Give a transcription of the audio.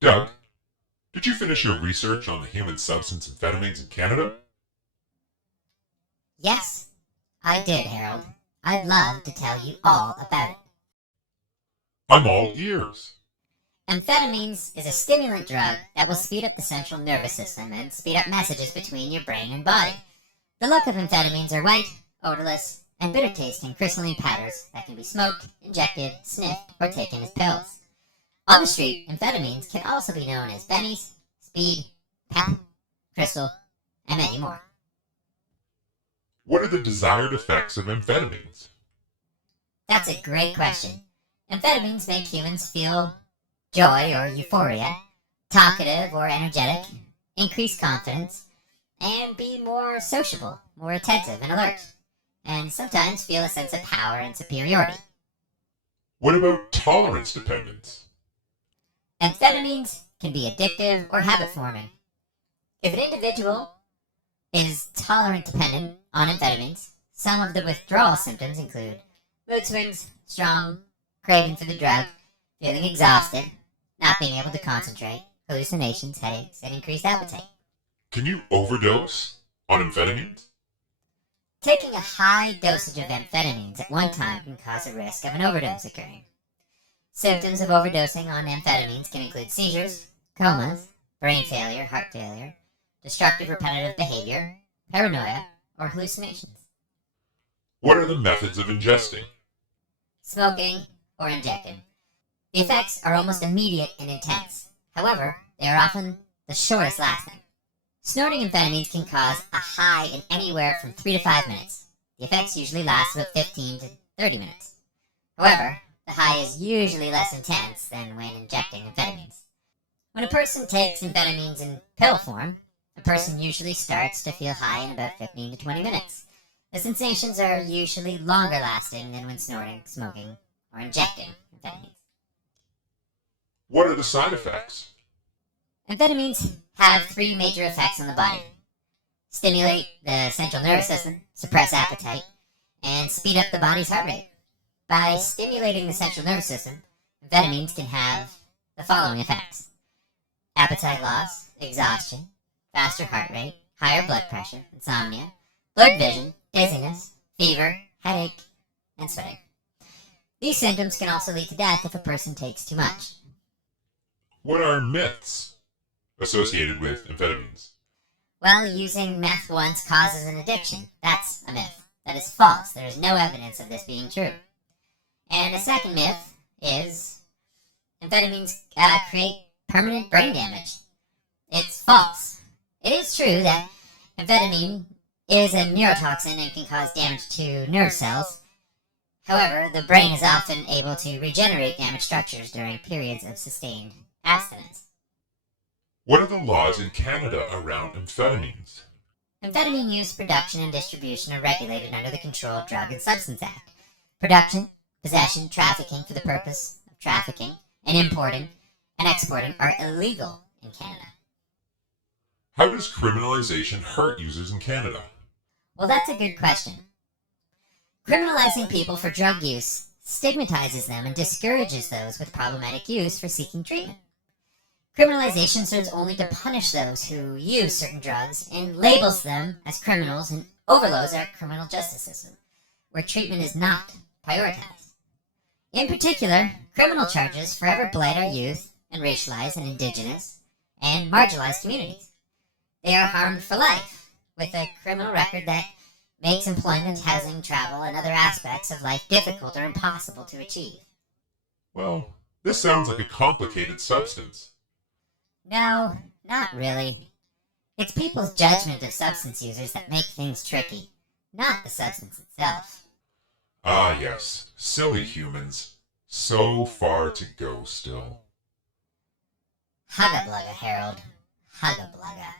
Doug, did you finish your research on the human substance amphetamines in Canada? Yes, I did, Harold. I'd love to tell you all about it. I'm all ears. Amphetamines is a stimulant drug that will speed up the central nervous system and speed up messages between your brain and body. The look of amphetamines are white, odorless, and bitter-tasting crystalline powders that can be smoked, injected, sniffed, or taken as pills. On the street, amphetamines can also be known as bennies, speed, pep, crystal, and many more. What are the desired effects of amphetamines? That's a great question. Amphetamines make humans feel joy or euphoria, talkative or energetic, increase confidence, and be more sociable, more attentive and alert, and sometimes feel a sense of power and superiority. What about tolerance dependence? Amphetamines can be addictive or habit-forming. If an individual is tolerant dependent on amphetamines, some of the withdrawal symptoms include mood swings, strong craving for the drug, feeling exhausted, not being able to concentrate, hallucinations, headaches, and increased appetite. Can you overdose on amphetamines? Taking a high dosage of amphetamines at one time can cause a risk of an overdose occurring. Symptoms of overdosing on amphetamines can include seizures, comas, brain failure, heart failure, destructive repetitive behavior, paranoia, or hallucinations. What are the methods of ingesting? Smoking or injecting. The effects are almost immediate and intense. However, they are often the shortest lasting. Snorting amphetamines can cause a high in anywhere from 3 to 5 minutes. The effects usually last about 15 to 30 minutes. However, the high is usually less intense than when injecting amphetamines. When a person takes amphetamines in pill form, a person usually starts to feel high in about 15 to 20 minutes. The sensations are usually longer lasting than when snorting, smoking, or injecting amphetamines. What are the side effects? Amphetamines have 3 major effects on the body: stimulate the central nervous system, suppress appetite, and speed up the body's heart rate. By stimulating the central nervous system, amphetamines can have the following effects: appetite loss, exhaustion, faster heart rate, higher blood pressure, insomnia, blurred vision, dizziness, fever, headache, and sweating. These symptoms can also lead to death if a person takes too much. What are myths associated with amphetamines? Well, using meth once causes an addiction. That's a myth. That is false. There is no evidence of this being true. And a second myth is amphetamines create permanent brain damage. It's false. It is true that amphetamine is a neurotoxin and can cause damage to nerve cells. However, the brain is often able to regenerate damaged structures during periods of sustained abstinence. What are the laws in Canada around amphetamines? Amphetamine use, production, and distribution are regulated under the Controlled Drug and Substance Act. Production, possession, trafficking for the purpose of trafficking, and importing and exporting are illegal in Canada. How does criminalization hurt users in Canada? Well, that's a good question. Criminalizing people for drug use stigmatizes them and discourages those with problematic use for seeking treatment. Criminalization serves only to punish those who use certain drugs and labels them as criminals and overloads our criminal justice system, where treatment is not prioritized. In particular, criminal charges forever blight our youth and racialized and indigenous and marginalized communities. They are harmed for life, with a criminal record that makes employment, housing, travel, and other aspects of life difficult or impossible to achieve. Well, this sounds like a complicated substance. No, not really. It's people's judgment of substance users that make things tricky, not the substance itself. Ah yes, silly humans. So far to go still. Hugga blugga, Harold. Hugga blugga.